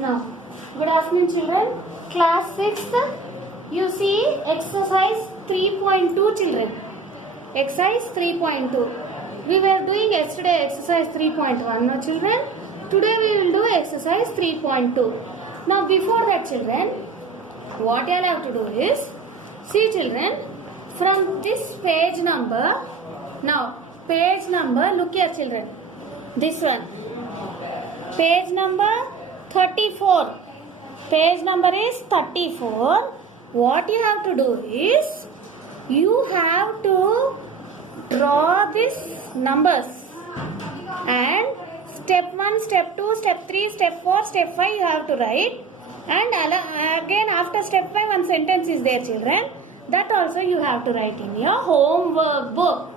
Now, good afternoon children. Class 6th, you see exercise 3.2 children. Exercise 3.2. We were doing yesterday exercise 3.1 no children. Today we will do exercise 3.2. Now before that children, what you have to do is, see children, from this page number, now page number, look here children, this one, page number 34. Page number is 34. What you have to do is, you have to draw these numbers and step 1, step 2, step 3, step 4, step 5 you have to write, and again after step 5 one sentence is there children, that also you have to write in your homework book.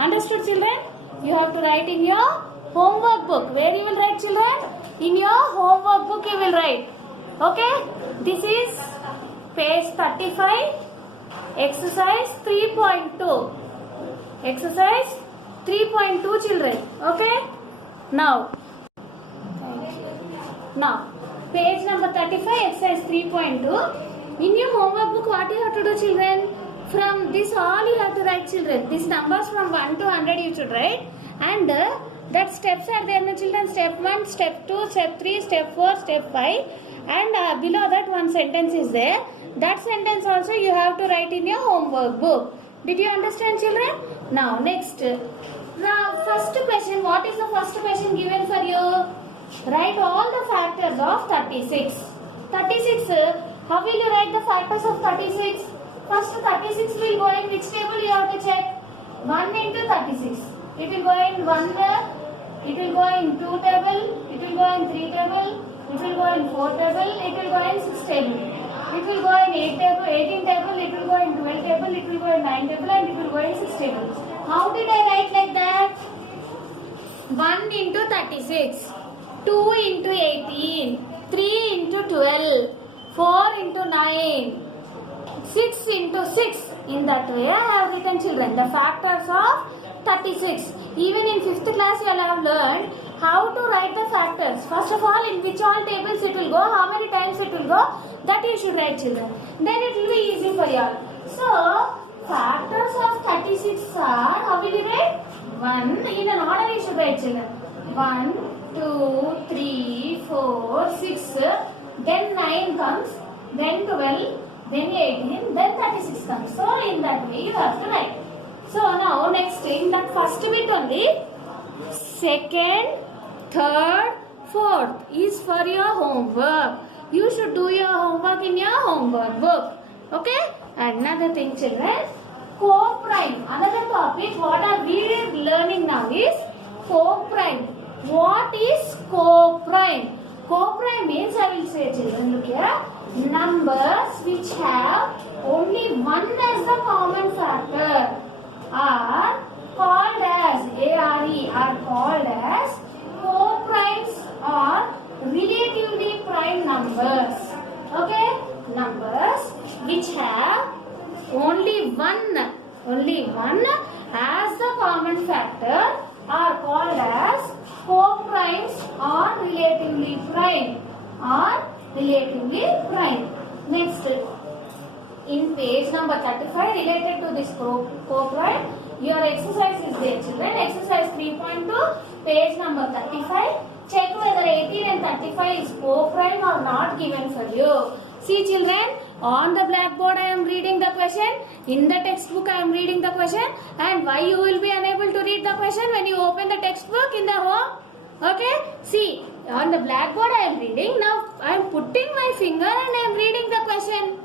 Understood children? You have to write in your homework book. Where you will write children? In your homework book you will write. Okay? This is page 35, exercise 3.2. Exercise 3.2 children. Okay? Now, page number 35, exercise 3.2. In your homework book, what you have to do children? From this all you have to write children. These numbers from 1 to 100 you should write. And that steps are there no children. Step 1, step 2, step 3, step 4, step 5. And below that one sentence is there. That sentence also you have to write in your homework book. Did you understand children? Now next. Now first question. What is the first question given for you? Write all the factors of 36. 36. How will you write the factors of 36? First 36 will go in which table you have to check? 1 into 36. It will go in 1 it will go in 2 table, it will go in 3 table, it will go in 4 table, it will go in 6 table. It will go in 8 table, 18 table, it will go in 12 table, it will go in 9 table, and it will go in 6 table. How did I write like that? 1 into 36, 2 into 18, 3 into 12, 4 into 9, 6 into 6. In that way I have written children the factors of 36. Even in 5th class you will have learned how to write the factors. First of all, in which all tables it will go, how many times it will go, that you should write children. Then it will be easy for you all. So, factors of 36 are, how will you write? 1, in an order you should write children. 1, 2, 3, 4, 6, then 9 comes, then 12, then 18, then 36 comes. So, in that way you have to write. So, now next in that first bit only, second, third, fourth is for your homework. You should do your homework in your homework book. Okay? Another thing children, co-prime. Another topic what are we learning now is co-prime. What is co-prime? Co-prime means, I will say children, look here, numbers which have only one as the common factor are called as are called as co-primes or relatively prime numbers. Okay? Numbers which have only one as the common factor are called as co-primes or relatively prime. Next, in page number 35 related to this co-prime, your exercise is there children. Exercise 3.2, page number 35. Check whether 18 and 35 is co-prime or not given for you. See children, on the blackboard I am reading the question. In the textbook I am reading the question. And why you will be unable to read the question when you open the textbook in the home? Okay? See, on the blackboard I am reading. Now I am putting my finger and I am reading the question.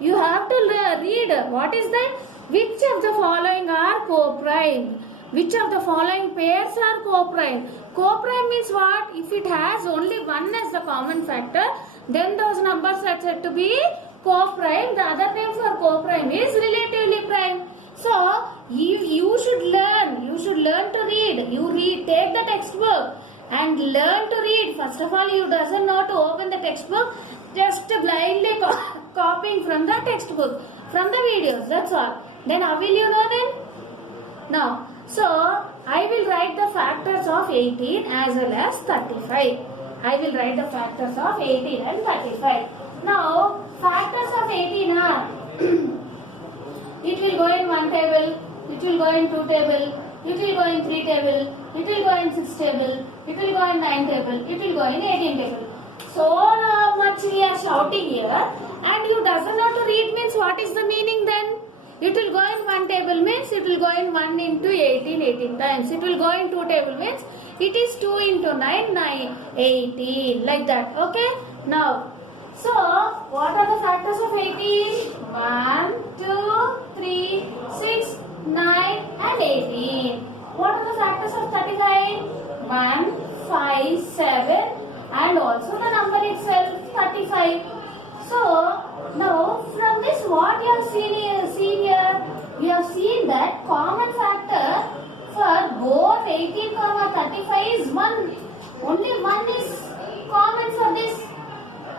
You have to read. What is that? Which of the following are co-prime? Which of the following pairs are co-prime? Co-prime means what? If it has only one as the common factor, then those numbers are said to be co-prime. The other name for co-prime is relatively prime. So, you should learn to read. Take the textbook and learn to read. First of all, you doesn't know to open the textbook. Just blindly copying from the textbook, from the videos, that's all. Then how will you know then? Now, so I will write the factors of 18 as well as 35. I will write the factors of 18 and 35. Now, factors of 18 are it will go in 1 table, it will go in 2 table, it will go in 3 table, it will go in 6 table, it will go in 9 table, it will go in 18 table. So much we are shouting here, and you doesn't know to read means what is the meaning then? It will go in 1 table means it will go in 1 into 18, 18 times. It will go in 2 table means it is 2 into 9, 9, 18, like that. Okay? Now, so what are the factors of 18? 1, 2, 3, 6, 9 and 18. What are the factors of 35? 1, 5, 7 and also the number itself 35. So, now from this what you have seen here, we have seen that common factor for both 18, 35 is 1. Only 1 is common for this.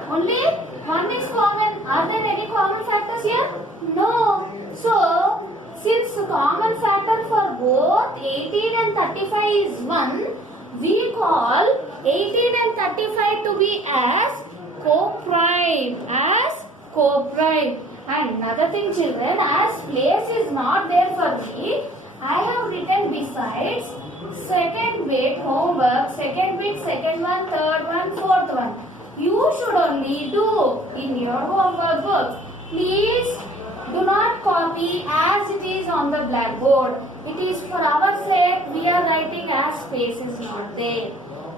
Only 1 is common. Are there any common factors here? No. So, since common factor for both 18 and 35 is 1, we call 18 and 35 to be as co-prime. And another thing children, as place is not there for me, I have written besides second bit homework, second bit, second one, third one, fourth one. You should only do in your homework book. Please do not copy as it is on the blackboard. It is for our sake we are writing as space is not there.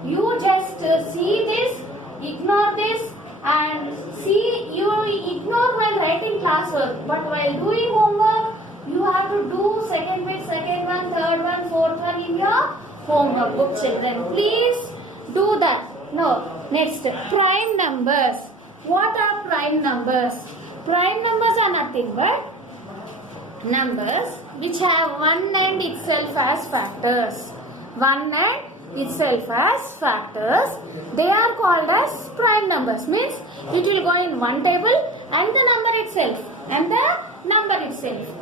You just see this, ignore this and see, you ignore while writing classwork. But while doing homework, you have to do second bit, second one, third one, fourth one in your homework book children. Please do that. No. Next, prime numbers. What are prime numbers? Prime numbers are nothing but numbers which have 1 and itself as factors. 1 and itself as factors. They are called as prime numbers. Means it will go in 1 table and the number itself.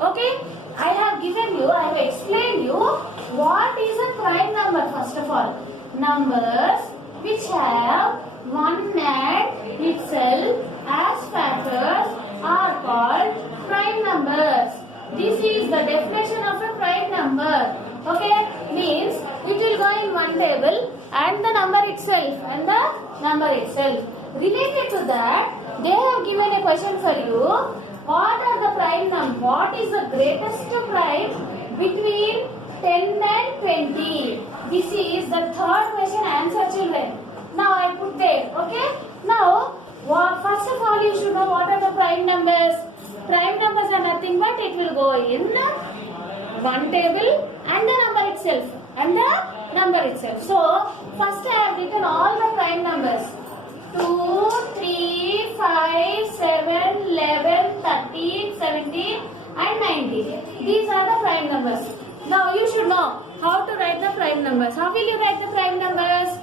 Okay? I have given you, I have explained you what is a prime number first of all. Numbers which have 1 and itself as factors are called prime numbers. This is the definition of a prime number. Okay, means it will go in 1 table and the number itself Related to that, they have given a question for you. What are the prime numbers? What is the greatest prime between 10 and 20? This is the third question answer children. Now I put there. Okay. Now first of all you should know what are the prime numbers. Prime numbers are nothing but it will go in 1 table and the number itself. So first I have written all the prime numbers. 2, 3, 5, 7, 11, 13, 17 and 19. These are the prime numbers. Now you should know how to write the prime numbers. How will you write the prime numbers?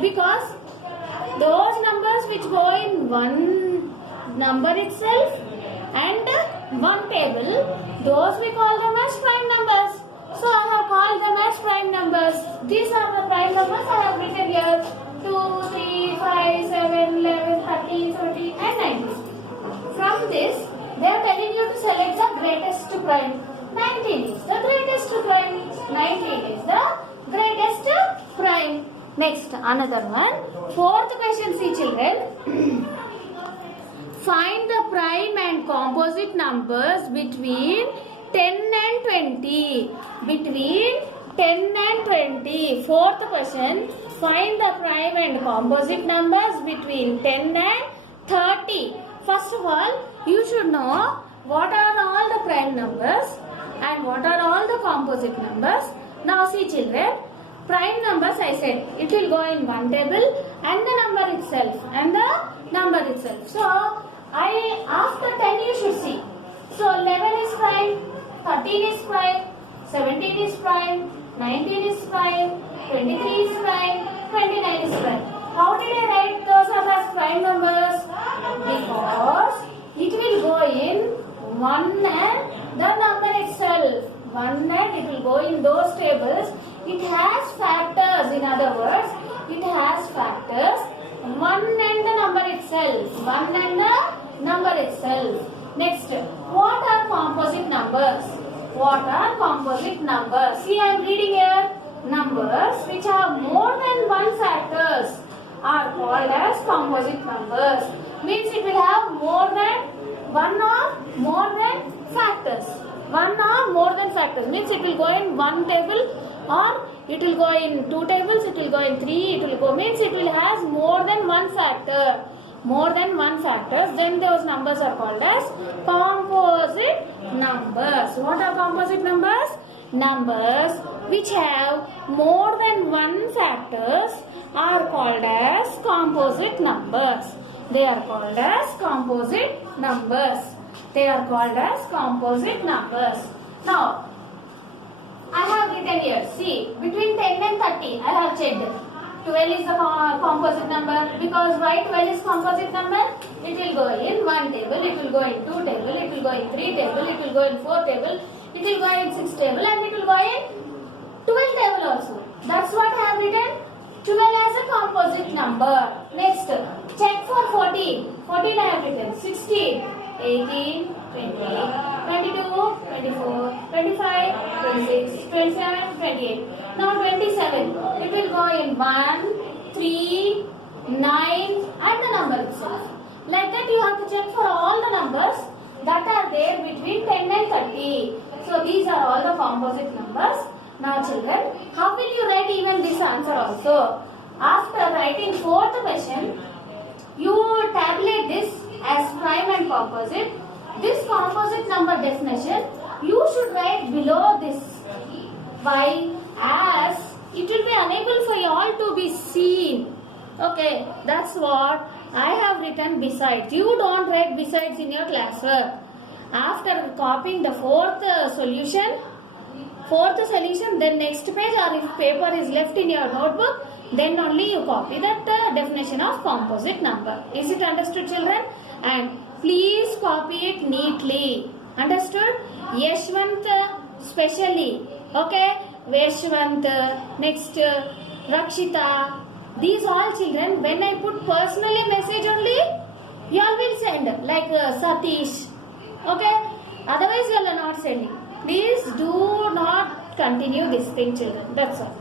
Because those numbers which go in 1 number itself and 1 table, those we call them as prime numbers. So I have called them as prime numbers. These are the prime numbers I have written here. 2, 3, 5, 7, 11, 13, 17 and 19. From this, they are telling you to select the greatest prime. 19 is the greatest prime. 19 is the greatest prime. Next, another one. Fourth question, see children. Find the prime and composite numbers between 10 and 20. Between 10 and 20. Fourth question. Find the prime and composite numbers between 10 and 30. First of all, you should know what are all the prime numbers and what are all the composite numbers. Now see children, prime numbers I said it will go in 1 table and the number itself. So after 10 you should see. So 11 is prime, 13 is prime, 17 is prime, 19 is prime, 23 is prime, 29 is prime. How did I write those as prime numbers? Because it will go in 1 and the number itself. 1 and it will go in those tables. It has factors, in other words, it has factors 1 and the number itself. Next, what are composite numbers? What are composite numbers? See, I am reading here. Numbers which have more than one factors are called as composite numbers. Means it will have more than one or more than factors. One or more than factors means it will go in one table, or it will go in two tables, it will go in three, it will go means it will has more than one factor. More than one factors, then those numbers are called as composite numbers. What are composite numbers? Numbers which have more than one factors are called as composite numbers. They are called as composite numbers. They are called as composite numbers. Now, I have written here, see, between 10 and 30, I have checked. 12 is the composite number. Because why 12 is composite number? It will go in one table, it will go in two table, it will go in three table, it will go in four table, it will go in six table, and it will go in 12 table also. That's what I have written. 12 as a composite number. Next, check for 14. 14 I have written. 16, 18, 20, 22, 24, 25, 26, 27, 28. Now 27. It will go in 1, 3, 9 and the number itself. Like that you have to check for all the numbers that are there between 10 and 30. So these are all the composite numbers. Now children, how will you write even this answer also? After writing fourth question, you tabulate this as prime and composite. This composite number definition, you should write below this. Why? As it will be unable for you all to be seen. Okay, that's what I have written besides. You don't write besides in your classwork. After copying the fourth solution, then next page, or if paper is left in your notebook, then only you copy that definition of composite number. Is it understood, children? And please copy it neatly. Understood? Yashwant specially. Okay? Yashwant, next Rakshita. These all children, when I put personally message only, you all will send. Like Satish. Okay? Otherwise you all are not sending. Please do not continue this thing, children. That's all.